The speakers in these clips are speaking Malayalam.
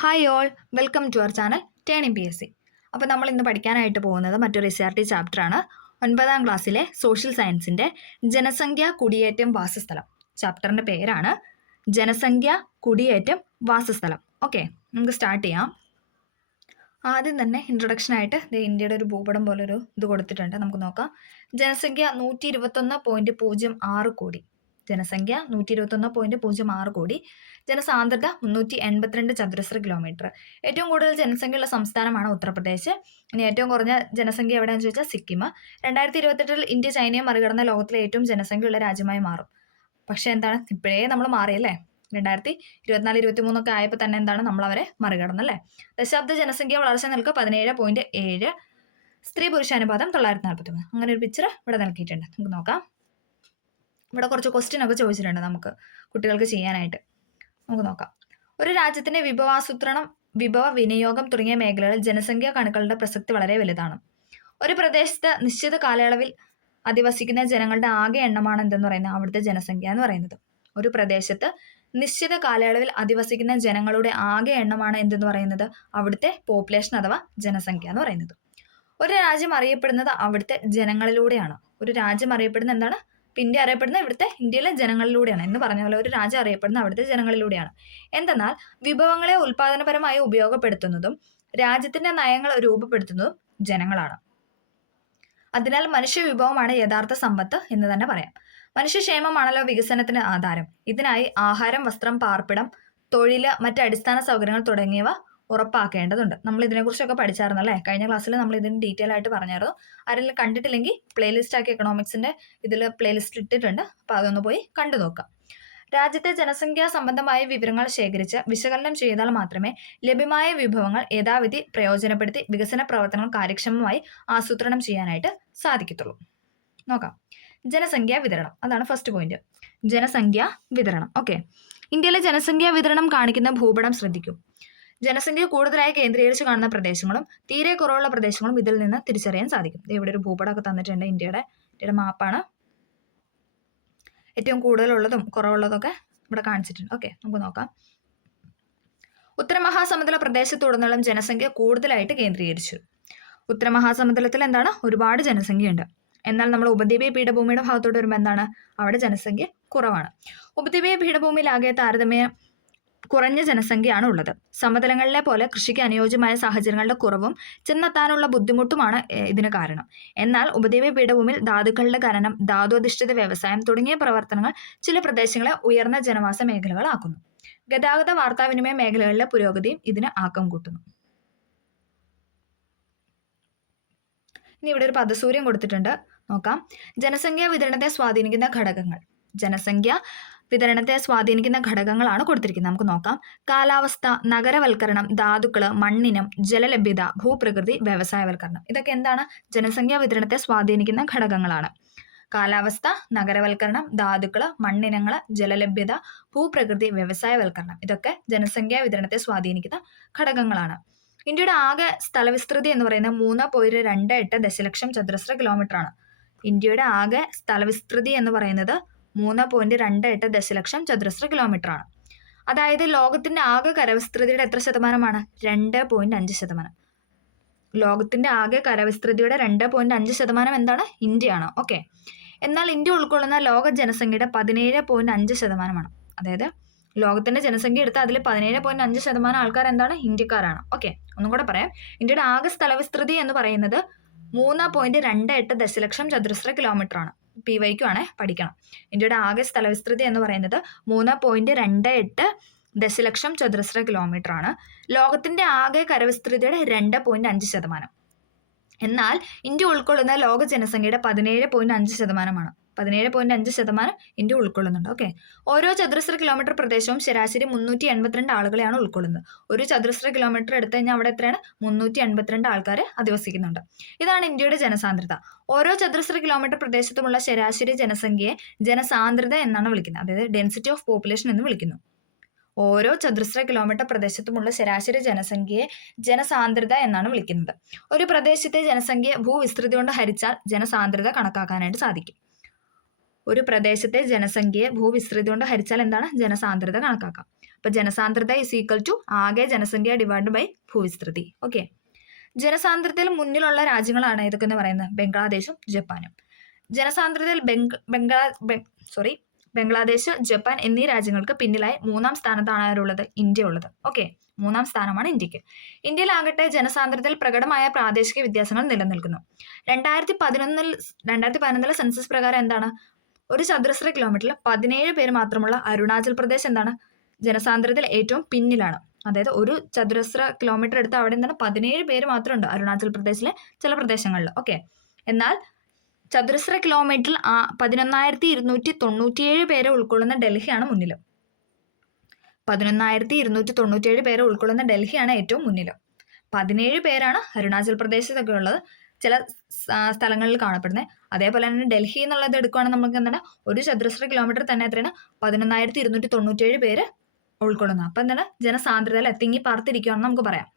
Hi all, welcome to our channel turning PSC. അപ്പോൾ നമ്മൾ ഇന്ന് പഠിക്കാനായിട്ട് പോകുന്നത് മറ്റൊരു SRT ചാപ്റ്ററാണ്. 9ാം ക്ലാസ്സിലെ സോഷ്യൽ സയൻസിൻ്റെ ജനസംഖ്യ, കുടിയേറ്റം, വാസസ്ഥലം. ചാപ്റ്ററിൻ്റെ പേരാണ് ജനസംഖ്യ, കുടിയേറ്റം, വാസസ്ഥലം. ഓക്കെ, നമുക്ക് സ്റ്റാർട്ട് ചെയ്യാം. ആദ്യം തന്നെ ഇൻട്രൊഡക്ഷനായിട്ട് ഇന്ത്യയുടെ ഒരു ഭൂപടം പോലൊരു ഇത് കൊടുത്തിട്ടുണ്ട്. നമുക്ക് നോക്കാം. ജനസംഖ്യ 121.06 കോടി. ജനസംഖ്യ 121.06 കോടി. ജനസാന്ദ്രത 382 ചതുരശ്ര കിലോമീറ്റർ. ഏറ്റവും കൂടുതൽ ജനസംഖ്യയുള്ള സംസ്ഥാനമാണ് ഉത്തർപ്രദേശ്. ഇനി ഏറ്റവും കുറഞ്ഞ ജനസംഖ്യ എവിടെയാണെന്ന് ചോദിച്ചാൽ സിക്കിം. 2028 ഇന്ത്യ ചൈനയെ മറികടന്ന ലോകത്തിലെ ഏറ്റവും ജനസംഖ്യയുള്ള രാജ്യമായി മാറും. പക്ഷേ എന്താണ്, ഇപ്പോഴേ നമ്മൾ മാറിയല്ലേ. 2024-23 ഒക്കെ ആയപ്പോൾ തന്നെ എന്താണ്, നമ്മൾ അവരെ മറികടന്നല്ലേ. ദശാബ്ദ ജനസംഖ്യ വളർച്ച നിൽക്കുക 17.7. സ്ത്രീ പുരുഷ അനുപാതം 943. അങ്ങനെ ഒരു പിക്ചർ ഇവിടെ നൽകിയിട്ടുണ്ട്. നമുക്ക് നോക്കാം. ഇവിടെ കുറച്ച് ക്വസ്റ്റ്യൻ ഒക്കെ ചോദിച്ചിട്ടുണ്ട് നമുക്ക് കുട്ടികൾക്ക് ചെയ്യാനായിട്ട്. നമുക്ക് നോക്കാം. ഒരു രാജ്യത്തിന്റെ വിഭവാസൂത്രണം, വിഭവ വിനിയോഗം തുടങ്ങിയ മേഖലകളിൽ ജനസംഖ്യാ കണക്കുകളുടെ പ്രസക്തി വളരെ വലുതാണ്. ഒരു പ്രദേശത്ത് നിശ്ചിത കാലയളവിൽ അധിവസിക്കുന്ന ജനങ്ങളുടെ ആകെ എണ്ണമാണ് എന്തെന്ന് പറയുന്നത് അവിടുത്തെ ജനസംഖ്യ എന്ന് പറയുന്നത്. ഒരു പ്രദേശത്ത് നിശ്ചിത കാലയളവിൽ അധിവസിക്കുന്ന ജനങ്ങളുടെ ആകെ എണ്ണമാണ് എന്തെന്ന് പറയുന്നത് അവിടുത്തെ പോപ്പുലേഷൻ അഥവാ ജനസംഖ്യ എന്ന് പറയുന്നത്. ഒരു രാജ്യം അറിയപ്പെടുന്നത് അവിടുത്തെ ജനങ്ങളിലൂടെയാണ്. ഒരു രാജ്യം അറിയപ്പെടുന്നത് എന്താണ്? ഇന്ത്യ അറിയപ്പെടുന്നത് ഇവിടുത്തെ ഇന്ത്യയിലെ ജനങ്ങളിലൂടെയാണ് എന്ന് പറഞ്ഞ പോലെ ഒരു രാജ്യം അറിയപ്പെടുന്നത് അവിടുത്തെ ജനങ്ങളിലൂടെയാണ്. എന്തെന്നാൽ വിഭവങ്ങളെ ഉൽപാദനപരമായി ഉപയോഗപ്പെടുത്തുന്നതും രാജ്യത്തിന്റെ നയങ്ങൾ രൂപപ്പെടുത്തുന്നതും ജനങ്ങളാണ്. അതിനാൽ മനുഷ്യ വിഭവമാണ് യഥാർത്ഥ സമ്പത്ത് എന്ന് തന്നെ പറയാം. മനുഷ്യക്ഷേമമാണല്ലോ വികസനത്തിന് ആധാരം. ഇതിനായി ആഹാരം, വസ്ത്രം, പാർപ്പിടം, തൊഴില്, മറ്റ് അടിസ്ഥാന സൗകര്യങ്ങൾ തുടങ്ങിയവ ഉറപ്പാക്കേണ്ടതുണ്ട്. നമ്മൾ ഇതിനെക്കുറിച്ചൊക്കെ പഠിച്ചായിരുന്നു അല്ലേ. കഴിഞ്ഞ ക്ലാസ്സിൽ നമ്മൾ ഇതിന് ഡീറ്റെയിൽ ആയിട്ട് പറഞ്ഞായിരുന്നു. ആരെങ്കിലും കണ്ടിട്ടില്ലെങ്കിൽ പ്ലേലിസ്റ്റ് ആക്കി എക്കണോമിക്സിന്റെ ഇതിൽ പ്ലേലിസ്റ്റ് ഇട്ടിട്ടുണ്ട്. അപ്പോൾ അതൊന്ന് പോയി കണ്ടു നോക്കാം. രാജ്യത്തെ ജനസംഖ്യാ സംബന്ധമായ വിവരങ്ങൾ ശേഖരിച്ച് വിശകലനം ചെയ്താൽ മാത്രമേ ലഭ്യമായ വിഭവങ്ങൾ യഥാവിധി പ്രയോജനപ്പെടുത്തി വികസന പ്രവർത്തനങ്ങൾ കാര്യക്ഷമമായി ആസൂത്രണം ചെയ്യാനായിട്ട് സാധിക്കത്തുള്ളൂ. നോക്കാം. ജനസംഖ്യാ വിതരണം, അതാണ് ഫസ്റ്റ് പോയിന്റ്. ജനസംഖ്യാ വിതരണം. ഓക്കെ, ഇന്ത്യയിലെ ജനസംഖ്യാ വിതരണം കാണിക്കുന്ന ഭൂപടം ശ്രദ്ധിക്കും. ജനസംഖ്യ കൂടുതലായി കേന്ദ്രീകരിച്ച് കാണുന്ന പ്രദേശങ്ങളും തീരെ കുറവുള്ള പ്രദേശങ്ങളും ഇതിൽ നിന്ന് തിരിച്ചറിയാൻ സാധിക്കും. ഇവിടെ ഒരു ഭൂപടമൊക്കെ തന്നിട്ടുണ്ട്. ഇന്ത്യയുടെ മാപ്പാണ്. ഏറ്റവും കൂടുതലുള്ളതും കുറവുള്ളതൊക്കെ ഇവിടെ കാണിച്ചിട്ടുണ്ട്. ഓക്കെ, നമുക്ക് നോക്കാം. ഉത്തരമഹാസമുദ്ര പ്രദേശത്തുടനീളം ജനസംഖ്യ കൂടുതലായിട്ട് കേന്ദ്രീകരിച്ചു. ഉത്തരമഹാസമുദ്രത്തിൽ എന്താണ്, ഒരുപാട് ജനസംഖ്യയുണ്ട്. എന്നാൽ നമ്മൾ ഉപദ്വീപീയ പീഠഭൂമിയുടെ ഭാഗത്തോട്ട് വരുമ്പോൾ എന്താണ്, അവിടെ ജനസംഖ്യ കുറവാണ്. ഉപദ്വീപീയ പീഠഭൂമിയിലാകെ താരതമ്യം കുറഞ്ഞ ജനസംഖ്യയാണ് ഉള്ളത്. സമതലങ്ങളിലെ പോലെ കൃഷിക്ക് അനുയോജ്യമായ സാഹചര്യങ്ങളുടെ കുറവും ചെന്നെത്താനുള്ള ബുദ്ധിമുട്ടുമാണ് ഇതിന് കാരണം. എന്നാൽ ഉപദ്വീപീയ പീഠഭൂമിയിൽ ധാതുക്കളുടെ ഖനനം, ധാതു അധിഷ്ഠിത വ്യവസായം തുടങ്ങിയ പ്രവർത്തനങ്ങൾ ചില പ്രദേശങ്ങളെ ഉയർന്ന ജനവാസ മേഖലകളാക്കുന്നു. ഗതാഗത, വാർത്താവിനിമയ മേഖലകളിലെ പുരോഗതിയും ഇതിന് ആക്കം കൂട്ടുന്നു. ഇനി ഇവിടെ ഒരു പദസൂര്യം കൊടുത്തിട്ടുണ്ട്, നോക്കാം. ജനസംഖ്യാ വിതരണത്തെ സ്വാധീനിക്കുന്ന ഘടകങ്ങൾ. ജനസംഖ്യ വിതരണത്തെ സ്വാധീനിക്കുന്ന ഘടകങ്ങളാണ് കൊടുത്തിരിക്കുന്നത്. നമുക്ക് നോക്കാം. കാലാവസ്ഥ, നഗരവൽക്കരണം, ധാതുക്കള്, മണ്ണിനം, ജലലഭ്യത, ഭൂപ്രകൃതി, വ്യവസായവൽക്കരണം. ഇതൊക്കെ എന്താണ്, ജനസംഖ്യാ വിതരണത്തെ സ്വാധീനിക്കുന്ന ഘടകങ്ങളാണ്. കാലാവസ്ഥ, നഗരവൽക്കരണം, ധാതുക്കള്, മണ്ണിനങ്ങള്, ജലലഭ്യത, ഭൂപ്രകൃതി, വ്യവസായവൽക്കരണം. ഇതൊക്കെ ജനസംഖ്യാ വിതരണത്തെ സ്വാധീനിക്കുന്ന ഘടകങ്ങളാണ്. ഇന്ത്യയുടെ ആകെ സ്ഥലവിസ്തൃതി എന്ന് പറയുന്നത് 3.28 ദശലക്ഷം ചതുരശ്ര കിലോമീറ്റർ ആണ്. ഇന്ത്യയുടെ ആകെ സ്ഥലവിസ്തൃതി എന്ന് പറയുന്നത് 3.28 ദശലക്ഷം ചതുരശ്ര കിലോമീറ്റർ ആണ്. അതായത് ലോകത്തിന്റെ ആകെ കരവിസ്തൃതിയുടെ എത്ര ശതമാനമാണ്? 2.5%. ലോകത്തിന്റെ ആകെ കരവിസ്തൃതിയുടെ 2.5% എന്താണ്? ഇന്ത്യയാണ്. ഓക്കെ, എന്നാൽ ഇന്ത്യ ഉൾക്കൊള്ളുന്ന ലോക ജനസംഖ്യയുടെ 17.5%. അതായത് ലോകത്തിന്റെ ജനസംഖ്യ എടുത്താൽ അതിൽ 17.5% ആൾക്കാർ എന്താണ്? ഇന്ത്യക്കാരാണ്. ഓക്കെ, ഒന്നും കൂടെ പറയാം. ഇന്ത്യയുടെ ആകെ സ്ഥലവിസ്തൃതി എന്ന് പറയുന്നത് 3.28 ദശലക്ഷം ചതുരശ്ര കിലോമീറ്റർ ആണ്. PYQ ആണ്, പഠിക്കണം. ഇന്ത്യയുടെ ആകെ സ്ഥലവിസ്തൃതി എന്ന് പറയുന്നത് 3.28 ദശലക്ഷം ചതുരശ്ര കിലോമീറ്റർ ആണ്. ലോകത്തിന്റെ ആകെ കരവിസ്തൃതിയുടെ 2.5%. എന്നാൽ ഇന്ത്യ ഉൾക്കൊള്ളുന്ന ലോക ജനസംഖ്യയുടെ 17.5%. 17.5% ഇന്ത്യ ഉൾക്കൊള്ളുന്നുണ്ട്. ഓക്കെ, ഓരോ ചതുരശ്ര കിലോമീറ്റർ പ്രദേശവും ശരാശരി 382 ആളുകളെയാണ് ഉൾക്കൊള്ളുന്നത്. ഒരു ചതുരശ്ര കിലോമീറ്റർ എടുത്തു കഴിഞ്ഞാൽ അവിടെ എത്രയാണ്? 382 ആൾക്കാർ അധിവസിക്കുന്നുണ്ട്. ഇതാണ് ഇന്ത്യയുടെ ജനസാന്ദ്രത. ഓരോ ചതുരശ്ര കിലോമീറ്റർ പ്രദേശത്തുമുള്ള ശരാശരി ജനസംഖ്യയെ ജനസാന്ദ്രത എന്നാണ് വിളിക്കുന്നത്. അതായത് ഡെൻസിറ്റി ഓഫ് പോപ്പുലേഷൻ എന്ന് വിളിക്കുന്നു. ഓരോ ചതുരശ്ര കിലോമീറ്റർ പ്രദേശത്തുമുള്ള ശരാശരി ജനസംഖ്യയെ ജനസാന്ദ്രത എന്നാണ് വിളിക്കുന്നത്. ഒരു പ്രദേശത്തെ ജനസംഖ്യ ഭൂവിസ്തൃതി കൊണ്ട് ഹരിച്ചാൽ ജനസാന്ദ്രത കണക്കാക്കാനായിട്ട് സാധിക്കും. ഒരു പ്രദേശത്തെ ജനസംഖ്യയെ ഭൂവിസ്തൃതി കൊണ്ട് ഹരിച്ചാൽ എന്താണ്? ജനസാന്ദ്രത കണക്കാക്കാം. അപ്പോൾ ജനസാന്ദ്രത ഇസ് ഈക്വൽ ടു ആകെ ജനസംഖ്യ ഡിവൈഡ് ബൈ ഭൂവിസ്തൃതി. ഓക്കെ. ജനസാന്ദ്രതയിൽ മുന്നിലുള്ള രാജ്യങ്ങളാണ് ഏതൊക്കെ എന്ന് പറയുന്നത്? ബംഗ്ലാദേശും ജപ്പാനും. ജനസാന്ദ്രതയിൽ ബംഗ്ലാദേശ്, ജപ്പാൻ എന്നീ രാജ്യങ്ങൾക്ക് പിന്നിലായി 3-ാം സ്ഥാനത്താണ് ആരുള്ളത്? ഇന്ത്യ ഉള്ളത്. ഓക്കെ, 3-ാം സ്ഥാനമാണ് ഇന്ത്യക്ക്. ഇന്ത്യയിലാകട്ടെ ജനസാന്ദ്രതയിൽ പ്രകടമായ പ്രാദേശിക വ്യത്യാസങ്ങൾ നിലനിൽക്കുന്നു. 2011 സെൻസസ് പ്രകാരം എന്താണ്? ഒരു ചതുരശ്ര കിലോമീറ്ററിൽ 17 പേര് മാത്രമുള്ള അരുണാചൽ പ്രദേശ് എന്താണ്? ജനസാന്ദ്രതയിൽ ഏറ്റവും പിന്നിലാണ്. അതായത് ഒരു ചതുരശ്ര കിലോമീറ്റർ എടുത്ത് അവിടെ എന്താണ് 17 പേര് മാത്രമുണ്ട് അരുണാചൽ പ്രദേശിലെ ചില പ്രദേശങ്ങളിൽ. ഓക്കെ. എന്നാൽ ചതുരശ്ര കിലോമീറ്ററിൽ 11,297 പേരെ ഉൾക്കൊള്ളുന്ന ഡൽഹിയാണ് മുന്നിൽ. 11,297 പേരെ ഉൾക്കൊള്ളുന്ന ഡൽഹിയാണ് ഏറ്റവും മുന്നിൽ. 17 പേരാണ് അരുണാചൽ പ്രദേശത്തൊക്കെ ഉള്ളത് ചില സ്ഥലങ്ങളിൽ കാണപ്പെടുന്നത്. അതേപോലെ തന്നെ ഡൽഹി എന്നുള്ളത് എടുക്കുകയാണെങ്കിൽ നമുക്ക് എന്താണ് ഒരു ചതുരശ്ര കിലോമീറ്റർ തന്നെ എത്രയാണ്? 11,297 പേര് ഉൾക്കൊള്ളുന്നത്. അപ്പം എന്താണ് ജനസാന്ദ്രതയിൽ തിങ്ങി പാർത്തിരിക്കുകയാണെന്ന് നമുക്ക് പറയാം.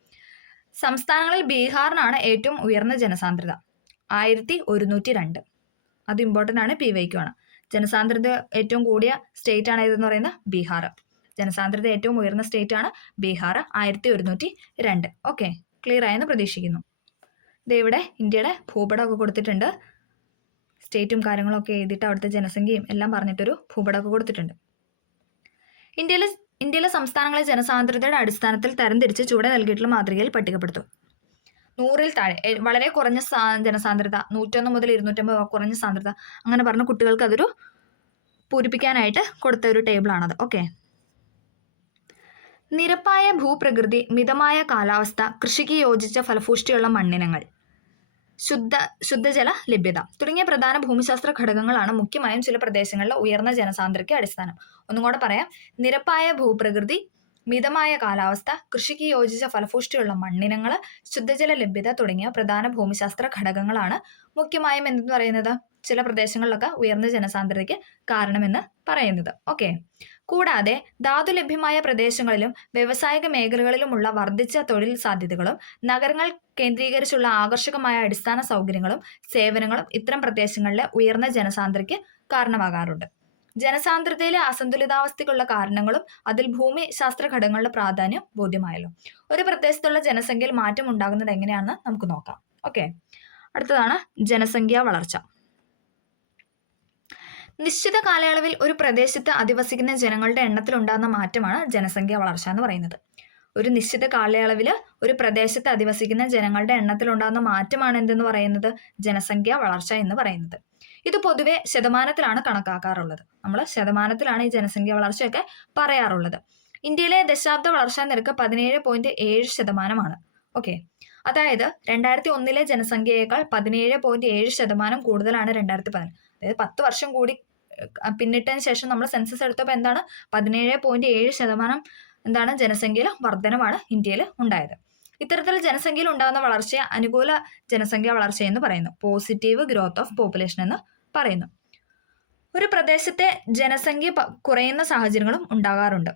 സംസ്ഥാനങ്ങളിൽ ബീഹാറിനാണ് ഏറ്റവും ഉയർന്ന ജനസാന്ദ്രത, 1102. അത് ഇമ്പോർട്ടൻ്റ് ആണ്, PYQ ആണ്. ജനസാന്ദ്രത ഏറ്റവും കൂടിയ സ്റ്റേറ്റ് ആണ് ഏതെന്ന് പറയുന്നത്? ബീഹാർ. ജനസാന്ദ്രത ഏറ്റവും ഉയർന്ന സ്റ്റേറ്റ് ആണ് ബീഹാർ, 1102. ഓക്കെ, ക്ലിയർ ആയെന്ന് പ്രതീക്ഷിക്കുന്നു. ഇവിടെ ഇന്ത്യയുടെ ഭൂപടമൊക്കെ കൊടുത്തിട്ടുണ്ട്. സ്റ്റേറ്റും കാര്യങ്ങളൊക്കെ എഴുതിയിട്ട് അവിടുത്തെ ജനസംഖ്യയും എല്ലാം പറഞ്ഞിട്ടൊരു ഭൂപടമൊക്കെ കൊടുത്തിട്ടുണ്ട്. ഇന്ത്യയിലെ സംസ്ഥാനങ്ങളെ ജനസാന്ദ്രതയുടെ അടിസ്ഥാനത്തിൽ തരംതിരിച്ച് ചുവടെ നൽകിയിട്ടുള്ള മാതൃകയിൽ പട്ടികപ്പെടുത്തും. 100-ൽ താഴെ വളരെ കുറഞ്ഞ ജനസാന്ദ്രത, 101 മുതൽ 250 കുറഞ്ഞ സാന്ദ്രത, അങ്ങനെ പറഞ്ഞ കുട്ടികൾക്ക് അതൊരു പൂരിപ്പിക്കാനായിട്ട് കൊടുത്ത ഒരു ടേബിളാണത്. ഓക്കെ. നിരപ്പായ ഭൂപ്രകൃതി, മിതമായ കാലാവസ്ഥ, കൃഷിക്ക് യോജിച്ച ഫലഭൂഷ്ടിയുള്ള മണ്ണിനങ്ങൾ, ശുദ്ധജല ലഭ്യത തുടങ്ങിയ പ്രധാന ഭൂമിശാസ്ത്ര ഘടകങ്ങളാണ് മുഖ്യമായും ചില പ്രദേശങ്ങളിലെ ഉയർന്ന ജനസാന്ദ്രതയ്ക്ക് അടിസ്ഥാനം. ഒന്നും കൂടെ പറയാം. നിരപ്പായ ഭൂപ്രകൃതി, മിതമായ കാലാവസ്ഥ, കൃഷിക്ക് യോജിച്ച ഫലഭൂഷ്ടിയുള്ള മണ്ണിനങ്ങൾ, ശുദ്ധജല ലഭ്യത തുടങ്ങിയ പ്രധാന ഭൂമിശാസ്ത്ര ഘടകങ്ങളാണ് മുഖ്യമായും എന്തെന്ന് പറയുന്നത് ചില പ്രദേശങ്ങളിലൊക്കെ ഉയർന്ന ജനസാന്ദ്രതയ്ക്ക് കാരണമെന്ന് പറയുന്നത്. ഓക്കെ. കൂടാതെ ധാതു ലഭ്യമായ പ്രദേശങ്ങളിലും വ്യാവസായിക മേഖലകളിലുമുള്ള വർദ്ധിച്ച തൊഴിൽ സാധ്യതകളും നഗരങ്ങൾ കേന്ദ്രീകരിച്ചുള്ള ആകർഷകമായ അടിസ്ഥാന സൗകര്യങ്ങളും സേവനങ്ങളും ഇത്തരം പ്രദേശങ്ങളിലെ ഉയർന്ന ജനസാന്ദ്രതയ്ക്ക് കാരണമാകാറുണ്ട്. ജനസാന്ദ്രതയിലെ അസന്തുലിതാവസ്ഥയ്ക്കുള്ള കാരണങ്ങളും അതിൽ ഭൂമി ശാസ്ത്ര ഘടകങ്ങളുടെ പ്രാധാന്യം ബോധ്യമായല്ലോ. ഒരു പ്രദേശത്തുള്ള ജനസംഖ്യയിൽ മാറ്റം ഉണ്ടാകുന്നത് എങ്ങനെയാണെന്ന് നമുക്ക് നോക്കാം. ഓക്കെ. അടുത്തതാണ് ജനസംഖ്യാ വളർച്ച. നിശ്ചിത കാലയളവിൽ ഒരു പ്രദേശത്ത് അധിവസിക്കുന്ന ജനങ്ങളുടെ എണ്ണത്തിൽ ഉണ്ടാകുന്ന മാറ്റമാണ് ജനസംഖ്യാ വളർച്ച എന്ന് പറയുന്നത്. ഒരു നിശ്ചിത കാലയളവിൽ ഒരു പ്രദേശത്ത് അധിവസിക്കുന്ന ജനങ്ങളുടെ എണ്ണത്തിൽ ഉണ്ടാകുന്ന മാറ്റമാണ് എന്തെന്ന് പറയുന്നത്? ജനസംഖ്യാ വളർച്ച എന്ന് പറയുന്നത്. ഇത് പൊതുവെ ശതമാനത്തിലാണ് കണക്കാക്കാറുള്ളത്. നമ്മൾ ശതമാനത്തിലാണ് ഈ ജനസംഖ്യാ വളർച്ചയൊക്കെ പറയാറുള്ളത്. ഇന്ത്യയിലെ ദശാബ്ദ വളർച്ചാ നിരക്ക് 17.7%. ഓക്കെ. അതായത് 2001 ജനസംഖ്യയേക്കാൾ 17.7% കൂടുതലാണ് 2010. അതായത് 10 വർഷം കൂടി പിന്നിട്ടതിന് ശേഷം നമ്മൾ സെൻസസ് എടുത്തപ്പോൾ എന്താണ് 17.7% എന്താണ് ജനസംഖ്യയിൽ വർധനമാണ് ഇന്ത്യയിൽ ഉണ്ടായത്. ഇത്തരത്തിൽ ജനസംഖ്യയിൽ ഉണ്ടാകുന്ന വളർച്ചയെ അനുകൂല ജനസംഖ്യാ വളർച്ച എന്ന് പറയുന്നു. പോസിറ്റീവ് ഗ്രോത്ത് ഓഫ് പോപ്പുലേഷൻ എന്ന് പറയുന്നു. ഒരു പ്രദേശത്തെ ജനസംഖ്യ കുറയുന്ന സാഹചര്യങ്ങളും ഉണ്ടാകാറുണ്ട്.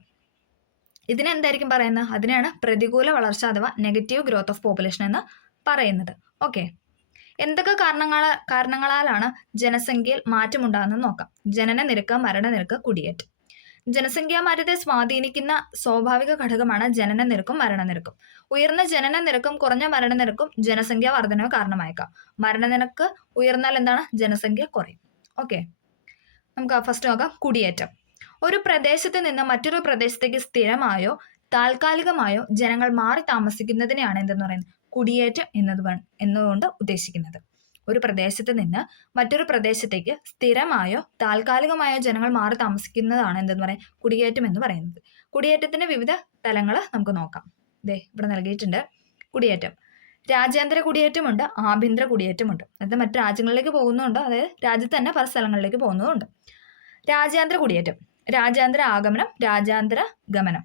ഇതിനെന്തായിരിക്കും പറയുന്നത്? അതിനെയാണ് പ്രതികൂല വളർച്ച അഥവാ നെഗറ്റീവ് ഗ്രോത്ത് ഓഫ് പോപ്പുലേഷൻ എന്ന് പറയുന്നത്. ഓക്കെ. എന്തൊക്കെ കാരണങ്ങളാലാണ് ജനസംഖ്യയിൽ മാറ്റമുണ്ടാകുന്നത് നോക്കാം. ജനന നിരക്ക്, മരണനിരക്ക്, കുടിയേറ്റം. ജനസംഖ്യാ മാറ്റത്തെ സ്വാധീനിക്കുന്ന സ്വാഭാവിക ഘടകമാണ് ജനന നിരക്കും മരണനിരക്കും. ഉയർന്ന ജനന നിരക്കും കുറഞ്ഞ മരണനിരക്കും ജനസംഖ്യാ വർധനവ് കാരണമായേക്കാം. മരണനിരക്ക് ഉയർന്നാൽ എന്താണ്? ജനസംഖ്യ കുറയും. ഓക്കെ. നമുക്ക് ഫസ്റ്റ് നോക്കാം. കുടിയേറ്റം. ഒരു പ്രദേശത്ത് നിന്ന് മറ്റൊരു പ്രദേശത്തേക്ക് സ്ഥിരമായോ താൽക്കാലികമായോ ജനങ്ങൾ മാറി താമസിക്കുന്നതിനെയാണ് എന്തെന്ന് പറയുന്നത്? കുടിയേറ്റം എന്നതുകൊണ്ട് ഉദ്ദേശിക്കുന്നത്. ഒരു പ്രദേശത്ത് നിന്ന് മറ്റൊരു പ്രദേശത്തേക്ക് സ്ഥിരമായോ താൽക്കാലികമായോ ജനങ്ങൾ മാറി താമസിക്കുന്നതാണ് എന്തെന്ന് പറയുന്നത്? കുടിയേറ്റം എന്ന് പറയുന്നത്. കുടിയേറ്റത്തിന്റെ വിവിധ തലങ്ങൾ നമുക്ക് നോക്കാം. ഇവിടെ നൽകിയിട്ടുണ്ട്. കുടിയേറ്റം രാജ്യാന്തര കുടിയേറ്റമുണ്ട്, ആഭ്യന്തര കുടിയേറ്റമുണ്ട്. അതായത് മറ്റു രാജ്യങ്ങളിലേക്ക് പോകുന്നുണ്ട്, അതായത് രാജ്യത്ത് തന്നെ പല സ്ഥലങ്ങളിലേക്ക് പോകുന്നതുണ്ട്. രാജ്യാന്തര കുടിയേറ്റം, രാജ്യാന്തര ആഗമനം, രാജ്യാന്തര ഗമനം.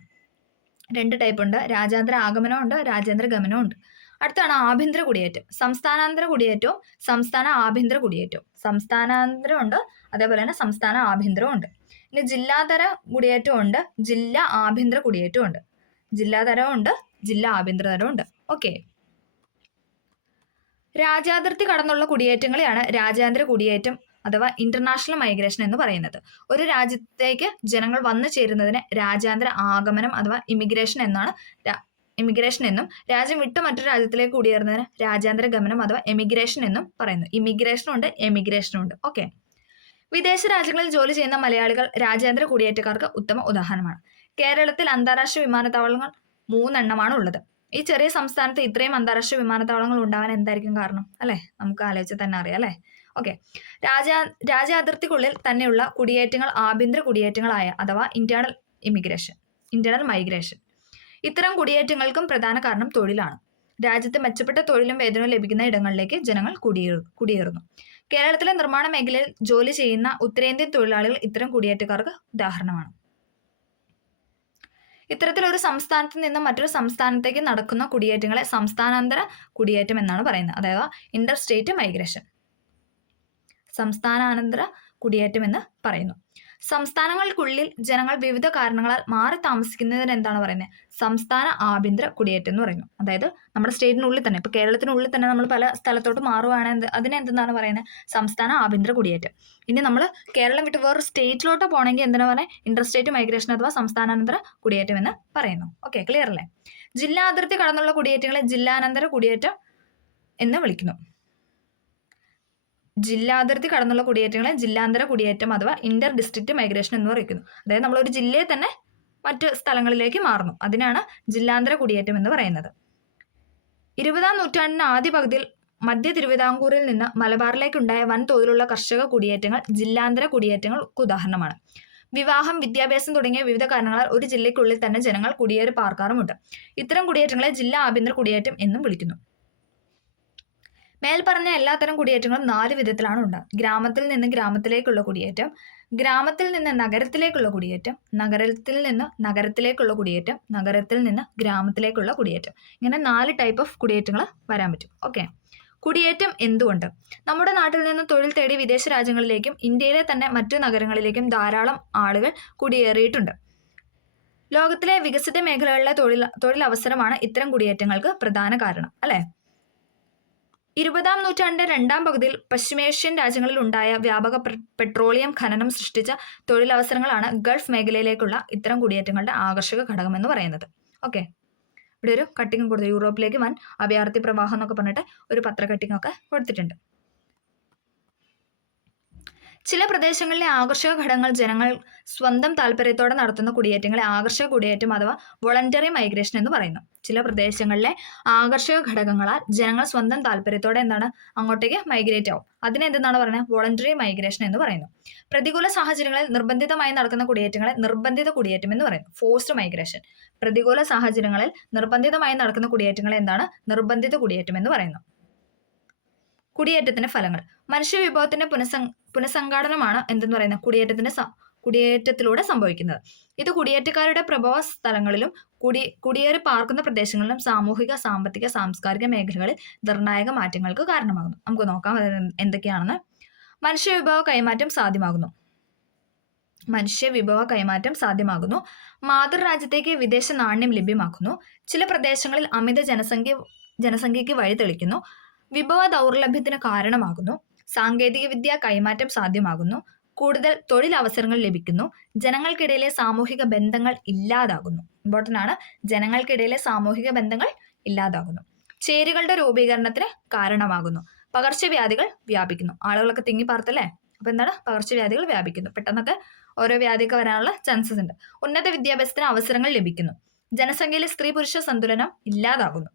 2 ടൈപ്പ് ഉണ്ട്. രാജ്യാന്തര ആഗമനമുണ്ട്, രാജ്യാന്തര ഗമനമുണ്ട്. അടുത്താണ് ആഭ്യന്തര കുടിയേറ്റം. സംസ്ഥാനാന്തര കുടിയേറ്റവും സംസ്ഥാന ആഭ്യന്തര കുടിയേറ്റവും. സംസ്ഥാനാന്തരമുണ്ട്, അതേപോലെ തന്നെ സംസ്ഥാന ആഭ്യന്തരമുണ്ട്. ഇനി ജില്ലാതര കുടിയേറ്റമുണ്ട്, ജില്ലാ ആഭ്യന്തര കുടിയേറ്റമുണ്ട്. ജില്ലാതരമുണ്ട്, ജില്ലാ ആഭ്യന്തരതരമുണ്ട്. ഓക്കെ. രാജ്യാതിർത്തി കടന്നുള്ള കുടിയേറ്റങ്ങളെയാണ് രാജ്യാന്തര കുടിയേറ്റം അഥവാ ഇന്റർനാഷണൽ മൈഗ്രേഷൻ എന്ന് പറയുന്നത്. ഒരു രാജ്യത്തേക്ക് ജനങ്ങൾ വന്നു ചേരുന്നതിന് രാജ്യാന്തര ആഗമനം അഥവാ ഇമിഗ്രേഷൻ എന്നാണ് ഇമിഗ്രേഷൻ എന്നും, രാജ്യം വിട്ട് മറ്റൊരു രാജ്യത്തിലേക്ക് കുടിയേറുന്നതിന് രാജ്യാന്തര ഗമനം അഥവാ എമിഗ്രേഷൻ എന്നും പറയുന്നു. ഇമിഗ്രേഷനും ഉണ്ട്, എമിഗ്രേഷനും ഉണ്ട്. ഓക്കെ. വിദേശ രാജ്യങ്ങളിൽ ജോലി ചെയ്യുന്ന മലയാളികൾ രാജ്യാന്തര കുടിയേറ്റക്കാർക്ക് ഉത്തമ ഉദാഹരണമാണ്. കേരളത്തിൽ അന്താരാഷ്ട്ര വിമാനത്താവളങ്ങൾ 3 ഉള്ളത്. ഈ ചെറിയ സംസ്ഥാനത്ത് ഇത്രയും അന്താരാഷ്ട്ര വിമാനത്താവളങ്ങൾ ഉണ്ടാവാൻ എന്തായിരിക്കും കാരണം? അല്ലെ, നമുക്ക് ആലോചിച്ച് തന്നെ അറിയാം അല്ലെ. ഓക്കെ. രാജ്യാതിർത്തിക്കുള്ളിൽ തന്നെയുള്ള കുടിയേറ്റങ്ങൾ ആഭ്യന്തര കുടിയേറ്റങ്ങളായ അഥവാ ഇന്റേണൽ മൈഗ്രേഷൻ. ഇത്തരം കുടിയേറ്റങ്ങൾക്കും പ്രധാന കാരണം തൊഴിലാണ്. രാജ്യത്ത് മെച്ചപ്പെട്ട തൊഴിലും വേതനവും ലഭിക്കുന്ന ഇടങ്ങളിലേക്ക് ജനങ്ങൾ കുടിയേറുന്നു. കേരളത്തിലെ നിർമ്മാണ മേഖലയിൽ ജോലി ചെയ്യുന്ന ഉത്തരേന്ത്യൻ തൊഴിലാളികൾ ഇത്തരം കുടിയേറ്റക്കാർക്ക് ഉദാഹരണമാണ്. ഇത്തരത്തിലൊരു സംസ്ഥാനത്ത് നിന്ന് മറ്റൊരു സംസ്ഥാനത്തേക്ക് നടക്കുന്ന കുടിയേറ്റങ്ങളെ സംസ്ഥാനാന്തര കുടിയേറ്റം എന്നാണ് പറയുന്നത്. അതായത് ഇന്റർ സ്റ്റേറ്റ് മൈഗ്രേഷൻ. സംസ്ഥാനാന്തര കുടിയേറ്റം എന്ന് പറയുന്നു. സംസ്ഥാനങ്ങൾക്കുള്ളിൽ ജനങ്ങൾ വിവിധ കാരണങ്ങളാൽ മാറി താമസിക്കുന്നതിന് എന്താണ് പറയുന്നത്? സംസ്ഥാന ആഭ്യന്തര കുടിയേറ്റം എന്ന് പറയുന്നു. അതായത് നമ്മുടെ സ്റ്റേറ്റിനുള്ളിൽ തന്നെ, ഇപ്പൊ കേരളത്തിനുള്ളിൽ തന്നെ നമ്മൾ പല സ്ഥലത്തോട്ട് മാറുകയാണ്, അതിനെന്താണ് പറയുന്നത്? സംസ്ഥാന ആഭ്യന്തര കുടിയേറ്റം. ഇനി നമ്മൾ കേരളം വിട്ട് വേറൊരു സ്റ്റേറ്റിലോട്ട് പോകണമെങ്കിൽ എന്താണ് പറയുന്നത്? ഇന്റർ സ്റ്റേറ്റ് മൈഗ്രേഷൻ അഥവാ സംസ്ഥാനാന്തര കുടിയേറ്റം എന്ന് പറയുന്നു. ഓക്കെ, ക്ലിയർ അല്ലേ? ജില്ലാ അതിർത്തി കടന്നുള്ള കുടിയേറ്റങ്ങളെ ജില്ലാനന്തര കുടിയേറ്റം എന്ന് വിളിക്കുന്നു. ജില്ലാതിർത്തി കടന്നുള്ള കുടിയേറ്റങ്ങളെ ജില്ലാന്തര കുടിയേറ്റം അഥവാ ഇന്റർ ഡിസ്ട്രിക്ട് മൈഗ്രേഷൻ എന്ന് പറയുന്നു. അതായത് നമ്മളൊരു ജില്ലയെ തന്നെ മറ്റു സ്ഥലങ്ങളിലേക്ക് മാറുന്നു, അതിനാണ് ജില്ലാന്തര കുടിയേറ്റം എന്ന് പറയുന്നത്. 20-ാം നൂറ്റാണ്ടിന്റെ ആദ്യ പകുതിയിൽ മധ്യ തിരുവിതാംകൂറിൽ നിന്ന് മലബാറിലേക്കുണ്ടായ വൻതോതിലുള്ള കർഷക കുടിയേറ്റങ്ങൾ ജില്ലാന്തര കുടിയേറ്റങ്ങൾക്ക് ഉദാഹരണമാണ്. വിവാഹം, വിദ്യാഭ്യാസം തുടങ്ങിയ വിവിധ കാരണങ്ങളാൽ ഒരു ജില്ലയ്ക്കുള്ളിൽ തന്നെ ജനങ്ങൾ കുടിയേറി പാർക്കാറുമുണ്ട്. ഇത്തരം കുടിയേറ്റങ്ങളെ ജില്ലാ ആഭ്യന്തര കുടിയേറ്റം എന്നും വിളിക്കുന്നു. മേൽപ്പറഞ്ഞ എല്ലാത്തരം കുടിയേറ്റങ്ങളും 4 വിധത്തിലാണ് ഉണ്ടാകുക. ഗ്രാമത്തിൽ നിന്ന് ഗ്രാമത്തിലേക്കുള്ള കുടിയേറ്റം, ഗ്രാമത്തിൽ നിന്ന് നഗരത്തിലേക്കുള്ള കുടിയേറ്റം, നഗരത്തിൽ നിന്ന് നഗരത്തിലേക്കുള്ള കുടിയേറ്റം, നഗരത്തിൽ നിന്ന് ഗ്രാമത്തിലേക്കുള്ള കുടിയേറ്റം. ഇങ്ങനെ 4 ടൈപ്പ് ഓഫ് കുടിയേറ്റങ്ങൾ വരാൻ പറ്റും. ഓക്കെ. കുടിയേറ്റം എന്തുകൊണ്ട്? നമ്മുടെ നാട്ടിൽ നിന്ന് തൊഴിൽ തേടി വിദേശ രാജ്യങ്ങളിലേക്കും ഇന്ത്യയിലെ തന്നെ മറ്റു നഗരങ്ങളിലേക്കും ധാരാളം ആളുകൾ കുടിയേറിയിട്ടുണ്ട്. ലോകത്തിലെ വികസിത മേഖലകളിലെ തൊഴിലവസരമാണ് ഇത്തരം കുടിയേറ്റങ്ങൾക്ക് പ്രധാന കാരണം, അല്ലെ? 20-ാം നൂറ്റാണ്ടിന്റെ 2-ാം പകുതിയിൽ പശ്ചിമേഷ്യൻ രാജ്യങ്ങളിൽ ഉണ്ടായ വ്യാപക പെട്രോളിയം ഖനനം സൃഷ്ടിച്ച തൊഴിലവസരങ്ങളാണ് ഗൾഫ് മേഖലയിലേക്കുള്ള ഇത്തരം കുടിയേറ്റങ്ങളുടെ ആകർഷക ഘടകം എന്ന് പറയുന്നത്. ഓക്കെ, ഇവിടെ ഒരു കട്ടിങ് കൊടുത്തു. യൂറോപ്പിലേക്ക് വൻ അഭയാർത്ഥി പ്രവാഹം എന്നൊക്കെ പറഞ്ഞിട്ട് ഒരു പത്ര കട്ടിങ് ഒക്കെ കൊടുത്തിട്ടുണ്ട്. ചില പ്രദേശങ്ങളിലെ ആകർഷക ഘടകങ്ങൾ ജനങ്ങൾ സ്വന്തം താല്പര്യത്തോടെ നടത്തുന്ന കുടിയേറ്റങ്ങളെ ആകർഷക കുടിയേറ്റം അഥവാ വോളണ്ടറി മൈഗ്രേഷൻ എന്ന് പറയുന്നു. ചില പ്രദേശങ്ങളിലെ ആകർഷക ഘടകങ്ങളാൽ ജനങ്ങൾ സ്വന്തം താല്പര്യത്തോടെ അങ്ങോട്ടേക്ക് മൈഗ്രേറ്റ് ആവും. അതിനെ എന്തെന്നാണ് പറയുന്നത്? വോളണ്ടറി മൈഗ്രേഷൻ എന്ന് പറയുന്നു. പ്രതികൂല സാഹചര്യങ്ങളിൽ നിർബന്ധിതമായി നടക്കുന്ന കുടിയേറ്റങ്ങളെ നിർബന്ധിത കുടിയേറ്റം എന്ന് പറയുന്നു. Forced migration. പ്രതികൂല സാഹചര്യങ്ങളിൽ നിർബന്ധിതമായി നടക്കുന്ന കുടിയേറ്റങ്ങളെ നിർബന്ധിത കുടിയേറ്റം എന്ന് പറയുന്നു. കുടിയേറ്റത്തിന്റെ ഫലങ്ങൾ. മനുഷ്യ വിഭവത്തിന്റെ പുനഃസംഘാടനമാണ് എന്തെന്ന് പറയുന്നത്? കുടിയേറ്റത്തിലൂടെ സംഭവിക്കുന്നത്. ഇത് കുടിയേറ്റക്കാരുടെ പ്രഭവ സ്ഥലങ്ങളിലും കുടിയേറി പാർക്കുന്ന പ്രദേശങ്ങളിലും സാമൂഹിക, സാമ്പത്തിക, സാംസ്കാരിക മേഖലകളിൽ നിർണായക മാറ്റങ്ങൾക്ക് കാരണമാകുന്നു. നമുക്ക് നോക്കാം എന്തൊക്കെയാണെന്ന്. മനുഷ്യവിഭവ കൈമാറ്റം സാധ്യമാകുന്നു. മാതൃരാജ്യത്തേക്ക് വിദേശ നാണ്യം ലഭ്യമാക്കുന്നു. ചില പ്രദേശങ്ങളിൽ അമിത ജനസംഖ്യയ്ക്ക് വഴി തെളിക്കുന്നു. വിഭവ ദൗർലഭ്യത്തിന് കാരണമാകുന്നു. സാങ്കേതിക വിദ്യ കൈമാറ്റം സാധ്യമാകുന്നു. കൂടുതൽ തൊഴിലവസരങ്ങൾ ലഭിക്കുന്നു. ജനങ്ങൾക്കിടയിലെ സാമൂഹിക ബന്ധങ്ങൾ ഇല്ലാതാകുന്നു. ഇമ്പോർട്ടൻ്റ് ആണ്. ജനങ്ങൾക്കിടയിലെ സാമൂഹിക ബന്ധങ്ങൾ ഇല്ലാതാകുന്നു. ചേരികളുടെ രൂപീകരണത്തിന് കാരണമാകുന്നു. പകർച്ചവ്യാധികൾ വ്യാപിക്കുന്നു. ആളുകളൊക്കെ തിങ്ങിപ്പാർത്തല്ലേ, അപ്പൊ പകർച്ചവ്യാധികൾ വ്യാപിക്കുന്നു. പെട്ടെന്നൊക്കെ ഓരോ വ്യാധിയൊക്കെ വരാനുള്ള ചാൻസസ് ഉണ്ട്. ഉന്നത വിദ്യാഭ്യാസത്തിന് അവസരങ്ങൾ ലഭിക്കുന്നു. ജനസംഖ്യയിലെ സ്ത്രീ പുരുഷ സന്തുലനം ഇല്ലാതാകുന്നു.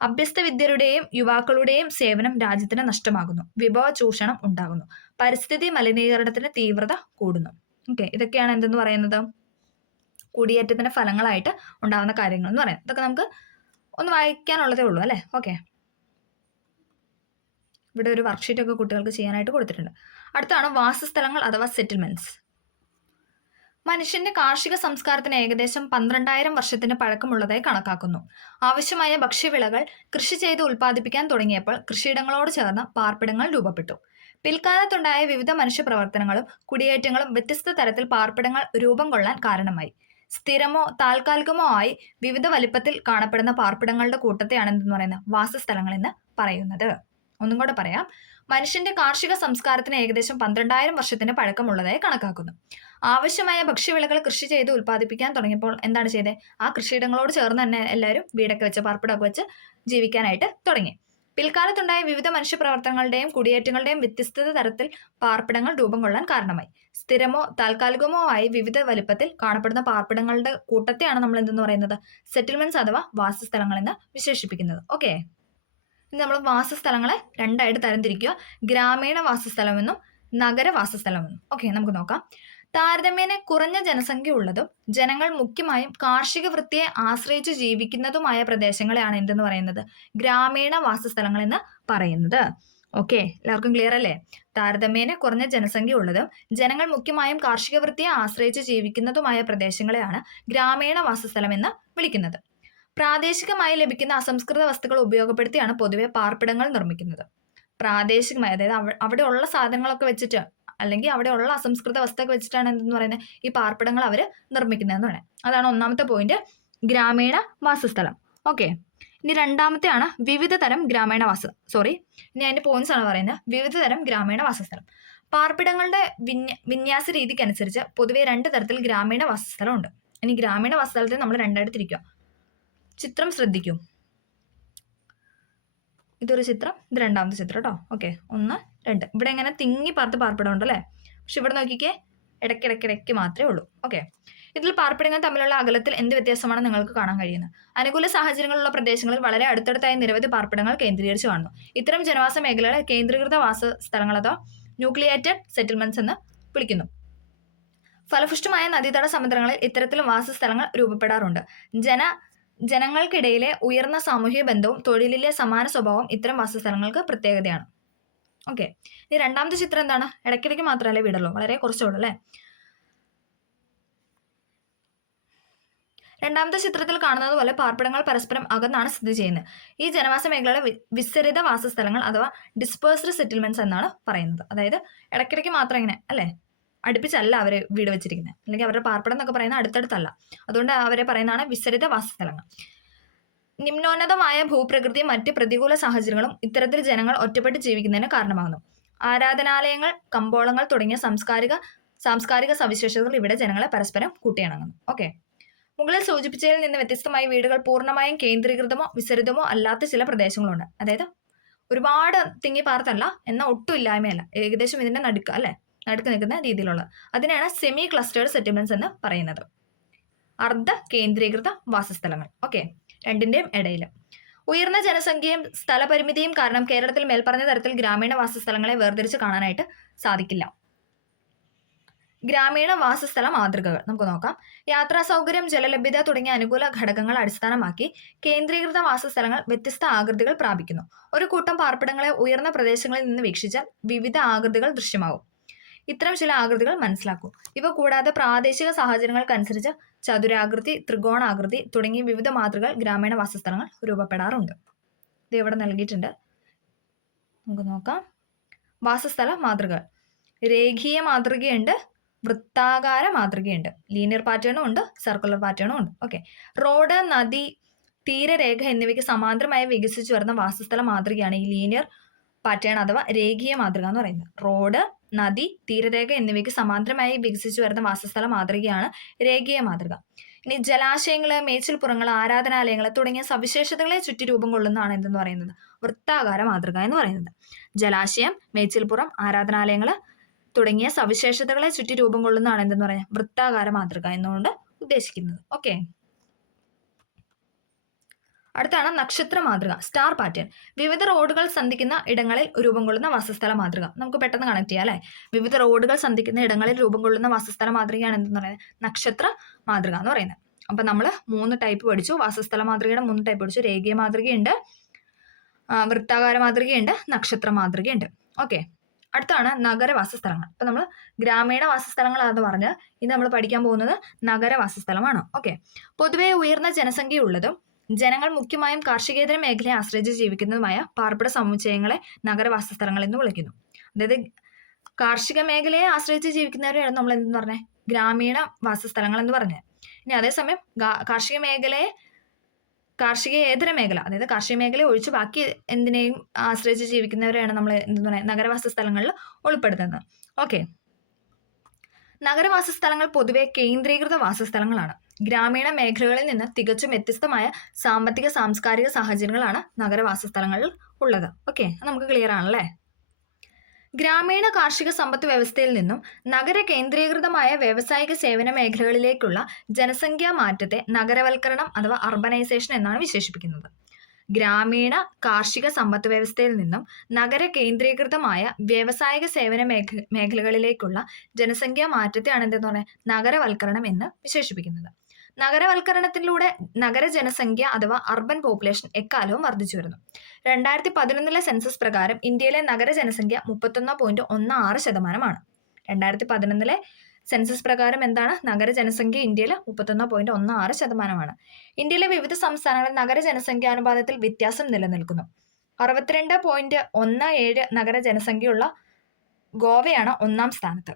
അഭ്യസ്ത വിദ്യരുടെയും യുവാക്കളുടെയും സേവനം രാജ്യത്തിന് നഷ്ടമാകുന്നു. വിഭവ ചൂഷണം ഉണ്ടാകുന്നു. പരിസ്ഥിതി മലിനീകരണത്തിന്റെ തീവ്രത കൂടുന്നു. ഓക്കെ, ഇതൊക്കെയാണ് എന്തെന്ന് പറയുന്നത്? കുടിയേറ്റത്തിന്റെ ഫലങ്ങളായിട്ട് ഉണ്ടാകുന്ന കാര്യങ്ങൾ എന്ന് പറയാം. ഇതൊക്കെ നമുക്ക് ഒന്ന് വായിക്കാനുള്ളതേ ഉള്ളൂ അല്ലേ. ഓക്കെ, ഇവിടെ ഒരു വർക്ക്ഷീറ്റ് ഒക്കെ കുട്ടികൾക്ക് ചെയ്യാനായിട്ട് കൊടുത്തിട്ടുണ്ട്. അടുത്താണ് വാസസ്ഥലങ്ങൾ അഥവാ സെറ്റിൽമെന്റ്സ്. മനുഷ്യന്റെ കാർഷിക സംസ്കാരത്തിന് ഏകദേശം 12,000 വർഷത്തിന് പഴക്കമുള്ളതായി കണക്കാക്കുന്നു. ആവശ്യമായ ഭക്ഷ്യവിളകൾ കൃഷി ചെയ്ത് ഉൽപ്പാദിപ്പിക്കാൻ തുടങ്ങിയപ്പോൾ കൃഷിയിടങ്ങളോട് ചേർന്ന് പാർപ്പിടങ്ങൾ രൂപപ്പെട്ടു. പിൽക്കാലത്തുണ്ടായ വിവിധ മനുഷ്യ പ്രവർത്തനങ്ങളും കുടിയേറ്റങ്ങളും വ്യത്യസ്ത തരത്തിൽ പാർപ്പിടങ്ങൾ രൂപം കൊള്ളാൻ കാരണമായി. സ്ഥിരമോ താൽക്കാലികമോ ആയി വിവിധ വലിപ്പത്തിൽ കാണപ്പെടുന്ന പാർപ്പിടങ്ങളുടെ കൂട്ടത്തെയാണ് എന്തെന്ന് പറയുന്നത്? വാസസ്ഥലങ്ങൾ എന്ന് പറയുന്നത്. ഒന്നും കൂടെ പറയാം. മനുഷ്യന്റെ കാർഷിക സംസ്കാരത്തിന് ഏകദേശം 12,000 വർഷത്തിന്റെ പഴക്കമുള്ളതായി കണക്കാക്കുന്നു. ആവശ്യമായ ഭക്ഷ്യവിളകൾ കൃഷി ചെയ്ത് ഉൽപ്പാദിപ്പിക്കാൻ തുടങ്ങിയപ്പോൾ എന്താണ് ചെയ്തത്? ആ കൃഷിയിടങ്ങളോട് ചേർന്ന് തന്നെ എല്ലാവരും വീടൊക്കെ വെച്ച് പാർപ്പിടമൊക്കെ വെച്ച് ജീവിക്കാനായിട്ട് തുടങ്ങി. പിൽക്കാലത്തുണ്ടായ വിവിധ മനുഷ്യപ്രവർത്തനങ്ങളുടെയും കുടിയേറ്റങ്ങളുടെയും വ്യത്യസ്ത തരത്തിൽ പാർപ്പിടങ്ങൾ രൂപം കൊള്ളാൻ കാരണമായി. സ്ഥിരമോ താൽക്കാലികമോ ആയി വിവിധ വലിപ്പത്തിൽ കാണപ്പെടുന്ന പാർപ്പിടങ്ങളുടെ കൂട്ടത്തെയാണ് നമ്മൾ എന്തെന്ന് പറയുന്നത്? സെറ്റിൽമെന്റ്സ് അഥവാ വാസസ്ഥലങ്ങൾ എന്ന് വിശേഷിപ്പിക്കുന്നത്. ഓക്കെ, ഇനി നമ്മൾ വാസസ്ഥലങ്ങളെ രണ്ടായിട്ട് തരംതിരിക്കുക. ഗ്രാമീണ വാസസ്ഥലമെന്നും നഗരവാസസ്ഥലമെന്നും. ഓക്കെ, നമുക്ക് നോക്കാം. താരതമ്യേന കുറഞ്ഞ ജനസംഖ്യ ഉള്ളതും ജനങ്ങൾ മുഖ്യമായും കാർഷിക വൃത്തിയെ ആശ്രയിച്ച് ജീവിക്കുന്നതുമായ പ്രദേശങ്ങളെയാണ് എന്തെന്ന് പറയുന്നത്? ഗ്രാമീണ വാസസ്ഥലങ്ങൾ എന്ന് പറയുന്നത്. ഓക്കെ, എല്ലാവർക്കും ക്ലിയർ അല്ലേ? താരതമ്യേന കുറഞ്ഞ ജനസംഖ്യ ഉള്ളതും ജനങ്ങൾ മുഖ്യമായും കാർഷിക വൃത്തിയെ ആശ്രയിച്ച് ജീവിക്കുന്നതുമായ പ്രദേശങ്ങളെയാണ് ഗ്രാമീണ വാസസ്ഥലം എന്ന് വിളിക്കുന്നത്. പ്രാദേശികമായി ലഭിക്കുന്ന അസംസ്കൃത വസ്തുക്കൾ ഉപയോഗപ്പെടുത്തിയാണ് പൊതുവെ പാർപ്പിടങ്ങൾ നിർമ്മിക്കുന്നത്. പ്രാദേശികമായി, അതായത് അവിടെ ഉള്ള സാധനങ്ങളൊക്കെ വെച്ചിട്ട് അല്ലെങ്കിൽ അവിടെ ഉള്ള അസംസ്കൃത വസ്തുക്കൾ വെച്ചിട്ടാണ് എന്തെന്ന് പറയുന്നത്? ഈ പാർപ്പിടങ്ങൾ അവർ നിർമ്മിക്കുന്നതെന്ന് പറയാം. അതാണ് ഒന്നാമത്തെ പോയിന്റ്, ഗ്രാമീണ വാസസ്ഥലം. ഓക്കെ, ഇനി രണ്ടാമത്തെയാണ് വിവിധ തരം ഗ്രാമീണ ഇനി അതിന്റെ പോയിന്റ്സ് ആണ് പറയുന്നത്. വിവിധ തരം ഗ്രാമീണ വാസസ്ഥലം. പാർപ്പിടങ്ങളുടെ വിന്യാസ രീതിക്കനുസരിച്ച് പൊതുവെ 2 തരത്തിൽ ഗ്രാമീണ വാസസ്ഥലം ഉണ്ട്. ഇനി ഗ്രാമീണ വാസസ്ഥലത്തെ നമ്മൾ രണ്ടായിട്ട് തിരിക്കുക. ചിത്രം ശ്രദ്ധിക്കൂ. ഇതൊരു ചിത്രം, ഇത് രണ്ടാമത്തെ ചിത്രം കേട്ടോ. ഓക്കെ, 1, 2. ഇവിടെ ഇങ്ങനെ തിങ്ങി പാർത്ത് പാർപ്പിടം ഉണ്ടല്ലേ? പക്ഷെ ഇവിടെ നോക്കിക്കേ, ഇടയ്ക്കിടയ്ക്കിടയ്ക്ക് മാത്രമേ ഉള്ളൂ. ഓക്കെ, ഇതിൽ പാർപ്പിടങ്ങൾ തമ്മിലുള്ള അകലത്തിൽ എന്ത് വ്യത്യാസമാണ് നിങ്ങൾക്ക് കാണാൻ കഴിയുന്നത്? അനുകൂല സാഹചര്യങ്ങളുള്ള പ്രദേശങ്ങളിൽ വളരെ അടുത്തടുത്തായി നിരവധി പാർപ്പിടങ്ങൾ കേന്ദ്രീകരിച്ച് കാണുന്നു. ഇത്തരം ജനവാസ മേഖലകളെ കേന്ദ്രീകൃത വാസ സ്ഥലങ്ങൾ അഥവാ ന്യൂക്ലിയേറ്റഡ് സെറ്റിൽമെന്റ്സ് എന്ന് വിളിക്കുന്നു. ഫലപുഷ്ടമായ നദീതട സമുദ്രങ്ങളിൽ ഇത്തരത്തിൽ വാസസ്ഥലങ്ങൾ രൂപപ്പെടാറുണ്ട്. ജനങ്ങൾക്കിടയിലെ ഉയർന്ന സാമൂഹിക ബന്ധവും തൊഴിലിലെ സമാന സ്വഭാവവും ഇത്തരം വാസസ്ഥലങ്ങൾക്ക് പ്രത്യേകതയാണ്. ഓക്കെ, ഇനി രണ്ടാമത്തെ ചിത്രം എന്താണ്? ഇടയ്ക്കിടയ്ക്ക് മാത്രമല്ലേ വീടുള്ളൂ, വളരെ കുറച്ചുള്ളൂ അല്ലേ? രണ്ടാമത്തെ ചിത്രത്തിൽ കാണുന്നത് പോലെ പാർപ്പിടങ്ങൾ പരസ്പരം അകന്നാണ് സ്ഥിതി ചെയ്യുന്നത്. ഈ ജനവാസ മേഖലകളെ വിസ്തരിത വാസസ്ഥലങ്ങൾ അഥവാ ഡിസ്പേഴ്സ്ഡ് സെറ്റിൽമെന്റ്സ് എന്നാണ് പറയുന്നത്. അതായത് ഇടയ്ക്കിടയ്ക്ക് മാത്രം ഇങ്ങനെ അല്ലേ, അടുപ്പിച്ചല്ല അവർ വീട് വെച്ചിരിക്കുന്നത്, അല്ലെങ്കിൽ അവരുടെ പാർപ്പിടം എന്നൊക്കെ പറയുന്നത് അടുത്തടുത്തല്ല. അതുകൊണ്ട് അവരെ പറയുന്നതാണ് വിസ്തരിത വാസസ്ഥലങ്ങൾ. നിമ്നോന്നതമായ ഭൂപ്രകൃതിയും മറ്റ് പ്രതികൂല സാഹചര്യങ്ങളും ഇത്തരത്തിൽ ജനങ്ങൾ ഒറ്റപ്പെട്ട് ജീവിക്കുന്നതിന് കാരണമാകുന്നു. ആരാധനാലയങ്ങൾ, കമ്പോളങ്ങൾ തുടങ്ങിയ സാംസ്കാരിക സവിശേഷതകൾ ഇവിടെ ജനങ്ങളെ പരസ്പരം കൂട്ടിയിണങ്ങുന്നു. ഓക്കെ, മുകളിൽ സൂചിപ്പിച്ചതിൽ നിന്ന് വ്യത്യസ്തമായി വീടുകൾ പൂർണ്ണമായും കേന്ദ്രീകൃതമോ വിസരിതമോ അല്ലാത്ത ചില പ്രദേശങ്ങളുണ്ട്. അതായത് ഒരുപാട് തിങ്ങി പാർത്തല്ല, എന്നാൽ ഒട്ടും ഇല്ലായ്മയല്ല, ഏകദേശം ഇതിന്റെ നടുക്ക് അല്ലെ, നടുക്ക് നിൽക്കുന്ന രീതിയിലുള്ള അതിനെയാണ് സെമി ക്ലസ്റ്റേർഡ് സെറ്റിൽമെന്റ്സ് എന്ന് പറയുന്നത്. അർദ്ധ കേന്ദ്രീകൃത വാസസ്ഥലങ്ങൾ. ഓക്കെ, രണ്ടിന്റെയും ഇടയിൽ. ഉയർന്ന ജനസംഖ്യയും സ്ഥലപരിമിതിയും കാരണം കേരളത്തിൽ മേൽപ്പറഞ്ഞ തരത്തിൽ ഗ്രാമീണ വാസസ്ഥലങ്ങളെ വേർതിരിച്ച് കാണാനായിട്ട് സാധിക്കില്ല. ഗ്രാമീണ വാസസ്ഥല മാതൃകകൾ നമുക്ക് നോക്കാം. യാത്രാ സൗകര്യം, ജലലഭ്യത തുടങ്ങിയ അനുകൂല ഘടകങ്ങൾ അടിസ്ഥാനമാക്കി കേന്ദ്രീകൃത വാസസ്ഥലങ്ങൾ വ്യത്യസ്ത ആകൃതികൾ പ്രാപിക്കുന്നു. ഒരു കൂട്ടം പാർപ്പിടങ്ങളെ ഉയർന്ന പ്രദേശങ്ങളിൽ നിന്ന് വീക്ഷിച്ചാൽ വിവിധ ആകൃതികൾ ദൃശ്യമാകും. ഇത്തരം ചില ആകൃതികൾ മനസ്സിലാക്കൂ. ഇവ കൂടാതെ പ്രാദേശിക സാഹചര്യങ്ങൾക്കനുസരിച്ച് ചതുരാകൃതി, ത്രികോണാകൃതി തുടങ്ങിയ വിവിധ മാതൃകകൾ ഗ്രാമീണ വാസസ്ഥലങ്ങൾ രൂപപ്പെടാറുണ്ട്. ഇത് ഇവിടെ നൽകിയിട്ടുണ്ട്, നമുക്ക് നോക്കാം. വാസസ്ഥല മാതൃകകൾ. രേഖീയ മാതൃകയുണ്ട്, വൃത്താകാര മാതൃകയുണ്ട്, ലീനിയർ പാറ്റേണും ഉണ്ട്, സർക്കുലർ പാറ്റേണും ഉണ്ട്. ഓക്കെ, റോഡ്, നദി, തീരരേഖ എന്നിവയ്ക്ക് സമാന്തരമായി വികസിച്ചു വരുന്ന വാസസ്ഥല മാതൃകയാണ് ഈ ലീനിയർ പാറ്റേൺ അഥവാ രേഖീയ മാതൃക എന്ന് പറയുന്നത്. റോഡ്, നദി, തീരരേഖ എന്നിവയ്ക്ക് സമാന്തരമായി വികസിച്ചു വരുന്ന വാസസ്ഥല മാതൃകയാണ് രേഖീയ മാതൃക. ഇനി ജലാശയങ്ങള്, മേച്ചിൽപ്പുറങ്ങൾ, ആരാധനാലയങ്ങൾ തുടങ്ങിയ സവിശേഷതകളെ ചുറ്റി രൂപം കൊള്ളുന്നതാണ് എന്തെന്ന് പറയുന്നത്? വൃത്താകാര മാതൃക എന്ന് പറയുന്നത്. ജലാശയം, മേച്ചിൽപ്പുറം, ആരാധനാലയങ്ങൾ തുടങ്ങിയ സവിശേഷതകളെ ചുറ്റി രൂപം കൊള്ളുന്നതാണ് എന്തെന്ന് പറയാം? വൃത്താകാര മാതൃക എന്നുകൊണ്ട് ഉദ്ദേശിക്കുന്നത്. ഓക്കെ, അടുത്താണ് നക്ഷത്ര മാതൃക, സ്റ്റാർ പാറ്റേൺ. വിവിധ റോഡുകൾ സന്ധിക്കുന്ന ഇടങ്ങളിൽ രൂപം കൊള്ളുന്ന വാസസ്ഥല മാതൃക. നമുക്ക് പെട്ടെന്ന് കണക്ട് ചെയ്യാം അല്ലെ. വിവിധ റോഡുകൾ സന്ധിക്കുന്ന ഇടങ്ങളിൽ രൂപം കൊള്ളുന്ന വാസസ്ഥല മാതൃകയാണ് എന്തെന്ന് പറയുന്നത്? നക്ഷത്ര മാതൃക എന്ന് പറയുന്നത്. അപ്പൊ നമ്മൾ 3 ടൈപ്പ് പഠിച്ചു. വാസസ്ഥല മാതൃകയുടെ 3 ടൈപ്പ് പഠിച്ചു. രേഖീയ മാതൃകയുണ്ട്, വൃത്താകാര മാതൃകയുണ്ട്, നക്ഷത്ര മാതൃകയുണ്ട്. ഓക്കെ, അടുത്താണ് നഗരവാസസ്ഥലങ്ങൾ. അപ്പൊ നമ്മൾ ഗ്രാമീണ വാസസ്ഥലങ്ങളാണെന്ന് പറഞ്ഞ് ഇന്ന് നമ്മൾ പഠിക്കാൻ പോകുന്നത് നഗരവാസസ്ഥലമാണ്. ഓക്കെ, പൊതുവെ ഉയർന്ന ജനസംഖ്യയുള്ളതും ജനങ്ങൾ മുഖ്യമായും കാർഷികേതര മേഖലയെ ആശ്രയിച്ച് ജീവിക്കുന്നതുമായ പാർപ്പിട സമുച്ചയങ്ങളെ നഗരവാസസ്ഥലങ്ങൾ എന്ന് വിളിക്കുന്നു. അതായത് കാർഷിക മേഖലയെ ആശ്രയിച്ച് ജീവിക്കുന്നവരെയാണ് നമ്മൾ എന്തെന്ന് പറഞ്ഞത്? ഗ്രാമീണ വാസസ്ഥലങ്ങൾ എന്ന് പറഞ്ഞത്. ഇനി അതേസമയം കാർഷിക മേഖലയെ കാർഷികേതര മേഖല, അതായത് കാർഷിക മേഖല ഒഴിച്ച് ബാക്കി എന്തിനേയും ആശ്രയിച്ച് ജീവിക്കുന്നവരെയാണ് നമ്മൾ എന്താ പറയുക നഗരവാസ സ്ഥലങ്ങളിൽ ഉൾപ്പെടുത്തുന്നത്. ഓക്കെ, നഗരവാസ സ്ഥലങ്ങൾ പൊതുവെ കേന്ദ്രീകൃത വാസസ്ഥലങ്ങളാണ്. ഗ്രാമീണ മേഖലകളിൽ നിന്ന് തികച്ചും വ്യത്യസ്തമായ സാമ്പത്തിക സാംസ്കാരിക സാഹചര്യങ്ങളാണ് നഗരവാസ സ്ഥലങ്ങളിൽ ഉള്ളത്. ഓക്കെ, നമുക്ക് ക്ലിയർ ആണല്ലേ. ഗ്രാമീണ കാർഷിക സമ്പദ് വ്യവസ്ഥയിൽ നിന്നും നഗര കേന്ദ്രീകൃതമായ വ്യാവസായിക സേവന മേഖലകളിലേക്കുള്ള ജനസംഖ്യാ മാറ്റത്തെ നഗരവൽക്കരണം അഥവാ അർബനൈസേഷൻ എന്നാണ് വിശേഷിപ്പിക്കുന്നത്. ഗ്രാമീണ കാർഷിക സമ്പദ് വ്യവസ്ഥയിൽ നിന്നും നഗര കേന്ദ്രീകൃതമായ വ്യാവസായിക സേവന മേഖലകളിലേക്കുള്ള ജനസംഖ്യാ മാറ്റത്തെയാണ് എന്തെന്ന് പറയുക നഗരവൽക്കരണം എന്ന് വിശേഷിപ്പിക്കുന്നത്. നഗരവൽക്കരണത്തിലൂടെ നഗര ജനസംഖ്യ അഥവാ അർബൻ പോപ്പുലേഷൻ എക്കാലവും വർദ്ധിച്ചു വരുന്നു. 2011 സെൻസസ് പ്രകാരം ഇന്ത്യയിലെ നഗര ജനസംഖ്യ 31.16%. 2011 സെൻസസ് പ്രകാരം എന്താണ് നഗര ജനസംഖ്യ ഇന്ത്യയിൽ 31.16%. ഇന്ത്യയിലെ വിവിധ സംസ്ഥാനങ്ങളിൽ നഗര ജനസംഖ്യാനുപാതത്തിൽ വ്യത്യാസം നിലനിൽക്കുന്നു. 62.17 നഗര ജനസംഖ്യയുള്ള ഗോവയാണ് 1-ാം സ്ഥാനത്ത്.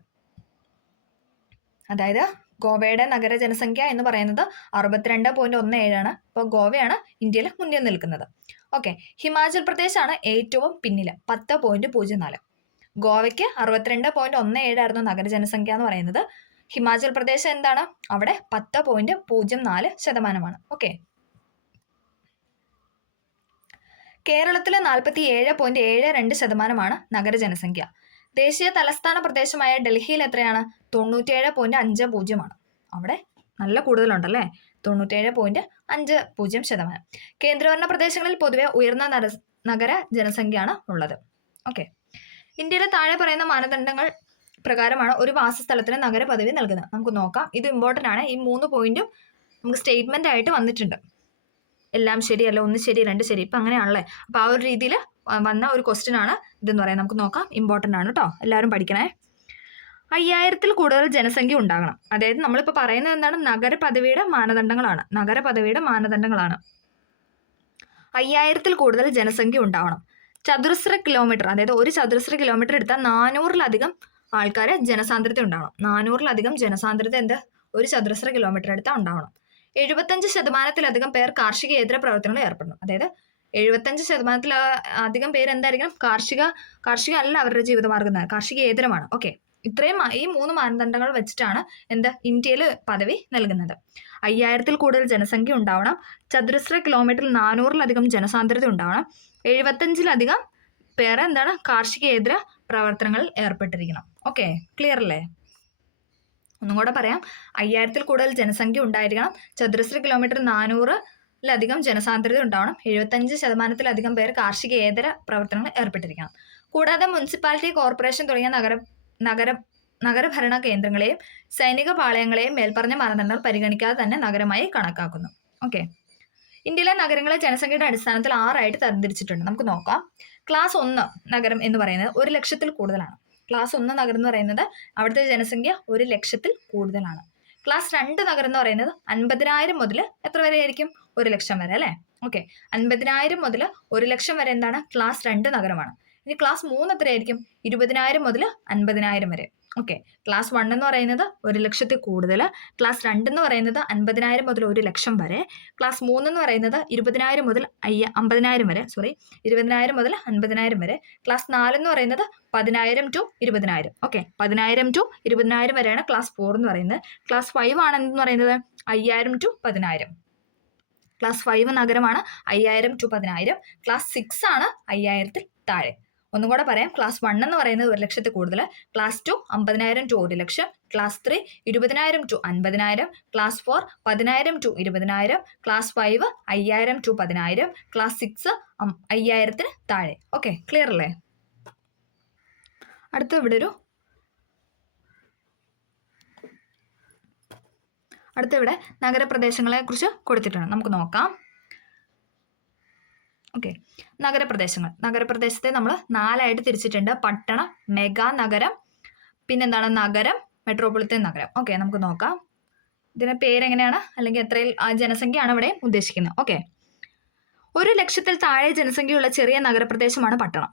അതായത് ഗോവയുടെ നഗര ജനസംഖ്യ എന്ന് പറയുന്നത് 62.17 ആണ്. അപ്പോൾ ഗോവയാണ് ഇന്ത്യയിൽ മുന്നിൽ നിൽക്കുന്നത്. ഓക്കെ, ഹിമാചൽ പ്രദേശാണ് ഏറ്റവും പിന്നിൽ 10.04. ഗോവയ്ക്ക് 62.17 ആയിരുന്നു നഗര ജനസംഖ്യ എന്ന് പറയുന്നത്. ഹിമാചൽ പ്രദേശ് എന്താണ് അവിടെ 10.04%. ഓക്കെ, കേരളത്തിലെ 47.72% നഗര ജനസംഖ്യ. ദേശീയ തലസ്ഥാന പ്രദേശമായ ഡൽഹിയിൽ എത്രയാണ് 97.50%. അവിടെ നല്ല കൂടുതലുണ്ടല്ലേ, 97.50%. കേന്ദ്രഭരണ പ്രദേശങ്ങളിൽ പൊതുവെ ഉയർന്ന നഗര ജനസംഖ്യയാണ് ഉള്ളത്. ഓക്കെ, ഇന്ത്യയിലെ താഴെ പറയുന്ന മാനദണ്ഡങ്ങൾ പ്രകാരമാണ് ഒരു വാസസ്ഥലത്തിന് നഗര പദവി നൽകുന്നത്. നമുക്ക് നോക്കാം, ഇത് ഇമ്പോർട്ടൻ്റ് ആണ്. ഈ 3 പോയിന്റും നമുക്ക് സ്റ്റേറ്റ്മെന്റ് ആയിട്ട് വന്നിട്ടുണ്ട്. എല്ലാം ശരിയല്ല, 1 ശരി 2 ശരി, ഇപ്പം അങ്ങനെയാണല്ലേ. അപ്പോൾ ആ ഒരു രീതിയിൽ വന്ന ഒരു ക്വസ്റ്റ്യൻ ആണ് ഇതെന്ന് പറയാം. നമുക്ക് നോക്കാം, ഇമ്പോർട്ടൻ്റ് ആണ് കേട്ടോ, എല്ലാവരും പഠിക്കണേ. 5000-ൽ കൂടുതൽ ജനസംഖ്യ ഉണ്ടാകണം. അതായത് നമ്മളിപ്പോൾ പറയുന്നത് എന്താണ് നഗരപദവിയുടെ മാനദണ്ഡങ്ങളാണ്. 5000-ൽ കൂടുതൽ ജനസംഖ്യ ഉണ്ടാവണം. ചതുരശ്ര കിലോമീറ്റർ, അതായത് ഒരു ചതുരശ്ര കിലോമീറ്റർ എടുത്താൽ 400-ലധികം ആൾക്കാരെ ജനസാന്ദ്രത ഉണ്ടാവണം. 400-ലധികം ജനസാന്ദ്രത ഒരു ചതുരശ്ര കിലോമീറ്റർ എടുത്താൽ ഉണ്ടാവണം. 75%-ലധികം പേർ കാർഷികേതര പ്രവർത്തനങ്ങളിൽ ഏർപ്പെടണം. അതായത് 75%-ലധികം പേര് എന്തായിരിക്കണം കാർഷിക അല്ല അവരുടെ ജീവിതമാർഗം, കാർഷികേതരമാണ്. ഓക്കെ, ഇത്രയും ഈ 3 മാനദണ്ഡങ്ങൾ വെച്ചിട്ടാണ് ഇന്ത്യയിൽ പദവി നൽകുന്നത്. 5000-ൽ കൂടുതൽ ജനസംഖ്യ ഉണ്ടാവണം. ചതുരശ്ര കിലോമീറ്ററിൽ 400-ലധികം ജനസാന്ദ്രത ഉണ്ടാവണം. 75-ലധികം പേര് കാർഷികേതര പ്രവർത്തനങ്ങളിൽ ഏർപ്പെട്ടിരിക്കണം. ഓക്കെ, ക്ലിയർ അല്ലേ? ഒന്നും കൂടെ പറയാം, 5000-ൽ കൂടുതൽ ജനസംഖ്യ ഉണ്ടായിരിക്കണം. ചതുരശ്ര കിലോമീറ്റർ 400-ലധികം ജനസാന്ദ്രത ഉണ്ടാവണം. 75%-ലധികം പേർ കാർഷികേതര പ്രവർത്തനങ്ങളിൽ ഏർപ്പെട്ടിരിക്കണം. കൂടാതെ മുനിസിപ്പാലിറ്റി, കോർപ്പറേഷൻ തുടങ്ങിയ നഗരഭരണ കേന്ദ്രങ്ങളെയും സൈനിക പാളയങ്ങളെയും മേൽപ്പറഞ്ഞ മാനദണ്ഡങ്ങൾ പരിഗണിക്കാതെ തന്നെ നഗരമായി കണക്കാക്കുന്നു. ഓക്കെ, ഇന്ത്യയിലെ നഗരങ്ങളെ ജനസംഖ്യയുടെ അടിസ്ഥാനത്തിൽ 6 തരംതിരിച്ചിട്ടുണ്ട്. നമുക്ക് നോക്കാം. ക്ലാസ് 1 നഗരം എന്ന് പറയുന്നത് 1,00,000-ൽ കൂടുതലാണ്. ക്ലാസ് 1 നഗരം എന്ന് പറയുന്നത് അവിടുത്തെ ജനസംഖ്യ 1,00,000-ൽ കൂടുതലാണ്. ക്ലാസ് 2 നഗരം എന്ന് പറയുന്നത് 50,000 മുതൽ എത്ര വരെ ആയിരിക്കും 1,00,000 വരെ അല്ലേ. ഓക്കെ, 50,000 മുതൽ 1,00,000 വരെ എന്താണ് ക്ലാസ് 2 നഗരമാണ്. ഇനി ക്ലാസ് 3 എത്രയായിരിക്കും 20,000 മുതൽ 50,000 വരെ. ഓക്കെ, ക്ലാസ് 1 എന്ന് പറയുന്നത് 1,00,000-ൽ കൂടുതൽ. ക്ലാസ് 2 എന്ന് പറയുന്നത് 50,000 മുതൽ 1,00,000 വരെ. ക്ലാസ് 3 എന്ന് പറയുന്നത് 20,000 മുതൽ 50,000 വരെ. 20,000 മുതൽ 50,000 വരെ. ക്ലാസ് 4 എന്ന് പറയുന്നത് 10,000 to 20,000. ഓക്കെ, 10,000 to 20,000 വരെയാണ് ക്ലാസ് 4 എന്ന് പറയുന്നത്. ക്ലാസ് 5 ആണ് എന്ന് പറയുന്നത് 5,000 to 10,000. ക്ലാസ് 5 നഗരമാണ് 5,000 to 10,000. ക്ലാസ് 6 ആണ് 5,000-ൽ താഴെ. ഒന്നും കൂടെ പറയാം, ക്ലാസ് 1 എന്ന് പറയുന്നത് 1,00,000-ൽ കൂടുതൽ. Class 2 50,000 to 1,00,000. Class 3 20,000 to 50,000. Class 4 10,000 to 20,000. Class 5 5,000 to 10,000. Class 6 5,000-ന് താഴെ. ഓക്കെ, ക്ലിയർ അല്ലേ? അടുത്ത ഇവിടെ നഗരപ്രദേശങ്ങളെ കുറിച്ച് കൊടുത്തിട്ടുണ്ട്. നമുക്ക് നോക്കാം. ഓക്കെ, നഗരപ്രദേശത്തെ നമ്മൾ 4 തിരിച്ചിട്ടുണ്ട്. പട്ടണം, മെഗാ നഗരം, പിന്നെന്താണ് നഗരം, മെട്രോപൊളിറ്റൻ നഗരം. ഓക്കെ, നമുക്ക് നോക്കാം ഇതിന്റെ പേരെങ്ങനെയാണ് അല്ലെങ്കിൽ എത്രയിൽ ജനസംഖ്യയാണ് ഇവിടെ ഉദ്ദേശിക്കുന്നത്. ഓക്കെ, 1,00,000-ൽ താഴെ ജനസംഖ്യയുള്ള ചെറിയ നഗരപ്രദേശമാണ് പട്ടണം.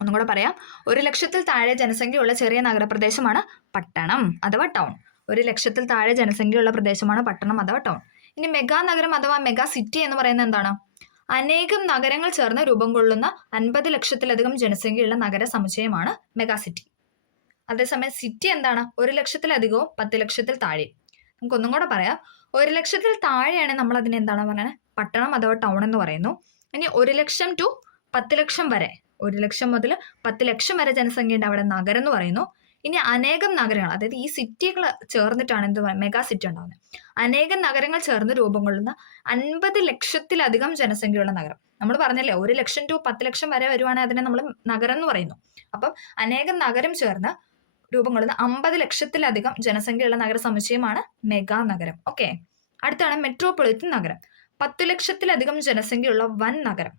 ഒന്നും കൂടെ പറയാം, 1,00,000-ൽ താഴെ ജനസംഖ്യയുള്ള ചെറിയ നഗരപ്രദേശമാണ് പട്ടണം അഥവാ ടൗൺ. 1,00,000-ൽ താഴെ ജനസംഖ്യയുള്ള പ്രദേശമാണ് പട്ടണം അഥവാ ടൗൺ. ഇനി മെഗാ നഗരം അഥവാ മെഗാ സിറ്റി എന്ന് പറയുന്നത് എന്താണ്? അനേകം നഗരങ്ങൾ ചേർന്ന് രൂപം കൊള്ളുന്ന 50 ലക്ഷത്തിലധികം ജനസംഖ്യയുള്ള നഗര സമുച്ചയമാണ് മെഗാ സിറ്റി. അതേസമയം സിറ്റി എന്താണ്? 1 ലക്ഷത്തിലധികവും 10 ലക്ഷത്തിൽ താഴെ. നമുക്കൊന്നും കൂടെ പറയാം. 1 ലക്ഷത്തിൽ താഴെയാണെങ്കിൽ നമ്മൾ അതിനെ എന്താണ് പറയുന്നത്? പട്ടണം അഥവാ ടൗൺ എന്ന് പറയുന്നു. ഇനി 1 ലക്ഷം ടു 10 ലക്ഷം വരെ, 1 ലക്ഷം മുതൽ 10 ലക്ഷം വരെ ജനസംഖ്യ ഉണ്ട് അവിടെ നഗരം എന്ന് പറയുന്നു. ഇനി അനേകം നഗരങ്ങൾ, അതായത് ഈ സിറ്റികൾ ചേർന്നിട്ടാണ് എന്ത് മെഗാ സിറ്റി ഉണ്ടാകുന്നത്. അനേകം നഗരങ്ങൾ ചേർന്ന് രൂപം കൊള്ളുന്ന 50 ലക്ഷത്തിലധികം ജനസംഖ്യയുള്ള നഗരം. നമ്മൾ പറഞ്ഞല്ലേ 1 ലക്ഷം ടു 10 ലക്ഷം വരെ വരുവാണെങ്കിൽ അതിനെ നമ്മൾ നഗരം എന്ന് പറയുന്നു. അപ്പം അനേകം നഗരം ചേർന്ന് രൂപം കൊള്ളുന്ന 50 ലക്ഷത്തിലധികം ജനസംഖ്യയുള്ള നഗര സമുച്ചയമാണ് മെഗാ നഗരം. ഓക്കെ, അടുത്താണ് മെട്രോപൊളിറ്റൻ നഗരം. 10 ലക്ഷത്തിലധികം ജനസംഖ്യയുള്ള വൻ നഗരം.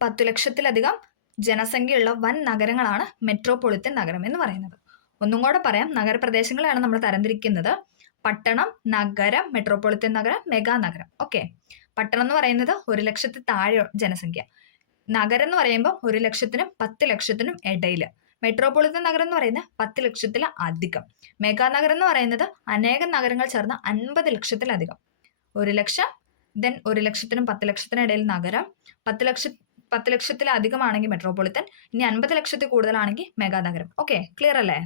10 ലക്ഷത്തിലധികം ജനസംഖ്യയുള്ള വൻ നഗരങ്ങളാണ് മെട്രോപൊളിറ്റൻ നഗരം എന്ന് പറയുന്നത്. ഒന്നും കൂടെ പറയാം, നഗരപ്രദേശങ്ങളാണ് നമ്മൾ തരംതിരിക്കുന്നത്. പട്ടണം, നഗരം, മെട്രോപൊളിറ്റൻ നഗരം, മെഗാ നഗരം. ഓക്കെ, പട്ടണം എന്ന് പറയുന്നത് 1 ലക്ഷത്തിൽ താഴെ ജനസംഖ്യ. നഗരം എന്ന് പറയുമ്പോൾ 1 ലക്ഷത്തിനും 10 ലക്ഷത്തിനും ഇടയിൽ. മെട്രോപൊളിറ്റൻ നഗരം എന്ന് പറയുന്നത് 10 ലക്ഷത്തിൽ അധികം. മെഗാ നഗരം എന്ന് പറയുന്നത് അനേകം നഗരങ്ങൾ ചേർന്ന 50 ലക്ഷത്തിലധികം. 1 ലക്ഷം, ദെൻ 1 ലക്ഷത്തിനും 10 ലക്ഷത്തിനും ഇടയിൽ നഗരം, 10 ലക്ഷത്തിലധികമാണെങ്കിൽ മെട്രോപൊളിറ്റൻ, ഇനി 50 ലക്ഷത്തിൽ കൂടുതലാണെങ്കിൽ മെഗാ നഗരം. ഓക്കെ, ക്ലിയർ അല്ലേ?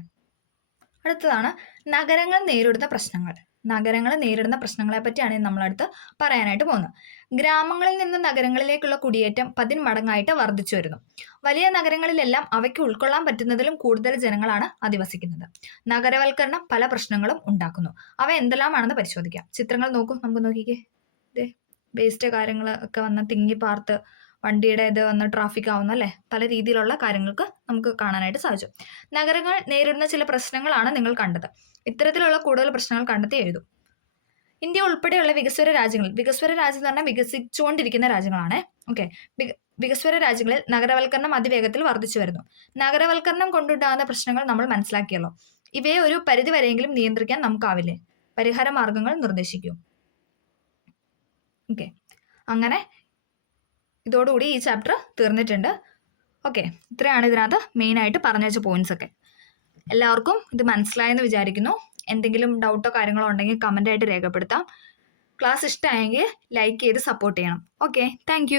അടുത്തതാണ് നഗരങ്ങൾ നേരിടുന്ന പ്രശ്നങ്ങൾ. നഗരങ്ങൾ നേരിടുന്ന പ്രശ്നങ്ങളെ പറ്റിയാണ് നമ്മളടുത്ത് പറയാനായിട്ട് പോകുന്നത്. ഗ്രാമങ്ങളിൽ നിന്ന് നഗരങ്ങളിലേക്കുള്ള കുടിയേറ്റം 10 മടങ്ങായിട്ട് വർദ്ധിച്ചു വരുന്നു. വലിയ നഗരങ്ങളിലെല്ലാം അവയ്ക്ക് ഉൾക്കൊള്ളാൻ പറ്റുന്നതിലും കൂടുതൽ ജനങ്ങളാണ് അധിവസിക്കുന്നത്. നഗരവൽക്കരണം പല പ്രശ്നങ്ങളും ഉണ്ടാക്കുന്നു. അവ എന്തെല്ലാമാണെന്ന് പരിശോധിക്കാം. ചിത്രങ്ങൾ നോക്കൂ, നമുക്ക് നോക്കിക്കേ. വേസ്റ്റ് കാര്യങ്ങൾ ഒക്കെ വന്ന് തിങ്ങി പാർത്ത് വണ്ടിയുടെ ഇത് വന്ന് ട്രാഫിക് ആവുന്നു അല്ലേ, പല രീതിയിലുള്ള കാര്യങ്ങൾക്ക് നമുക്ക് കാണാനായിട്ട് സാധിച്ചു. നഗരങ്ങൾ നേരിടുന്ന ചില പ്രശ്നങ്ങളാണ് നിങ്ങൾ കണ്ടത്. ഇത്തരത്തിലുള്ള കൂടുതൽ പ്രശ്നങ്ങൾ കണ്ടെത്തി എഴുതും. ഇന്ത്യ ഉൾപ്പെടെയുള്ള വികസ്വര രാജ്യങ്ങൾ എന്ന് പറഞ്ഞാൽ വികസിച്ചുകൊണ്ടിരിക്കുന്ന രാജ്യങ്ങളാണ്. ഓക്കെ, വികസ്വര രാജ്യങ്ങളിൽ നഗരവൽക്കരണം അതിവേഗത്തിൽ വർദ്ധിച്ചു വരുന്നു. നഗരവൽക്കരണം കൊണ്ടുണ്ടാകുന്ന പ്രശ്നങ്ങൾ നമ്മൾ മനസ്സിലാക്കിയല്ലോ. ഇവയെ ഒരു പരിധി വരെയെങ്കിലും നിയന്ത്രിക്കാൻ നമുക്കാവില്ലേ? പരിഹാര മാർഗങ്ങൾ നിർദ്ദേശിക്കൂ. ഓക്കെ, അങ്ങനെ ഇതോടുകൂടി ഈ ചാപ്റ്റർ തീർന്നിട്ടുണ്ട്. ഓക്കെ, ഇത്രയാണ് ഇതിനകത്ത് മെയിനായിട്ട് പറഞ്ഞു വെച്ച പോയിന്റ്സ് ഒക്കെ. എല്ലാവർക്കും ഇത് മനസ്സിലായെന്ന് വിചാരിക്കുന്നു. എന്തെങ്കിലും ഡൗട്ടോ കാര്യങ്ങളോ ഉണ്ടെങ്കിൽ കമൻ്റായിട്ട് രേഖപ്പെടുത്താം. ക്ലാസ് ഇഷ്ടമായെങ്കിൽ ലൈക്ക് ചെയ്ത് സപ്പോർട്ട് ചെയ്യണം. Okay, thank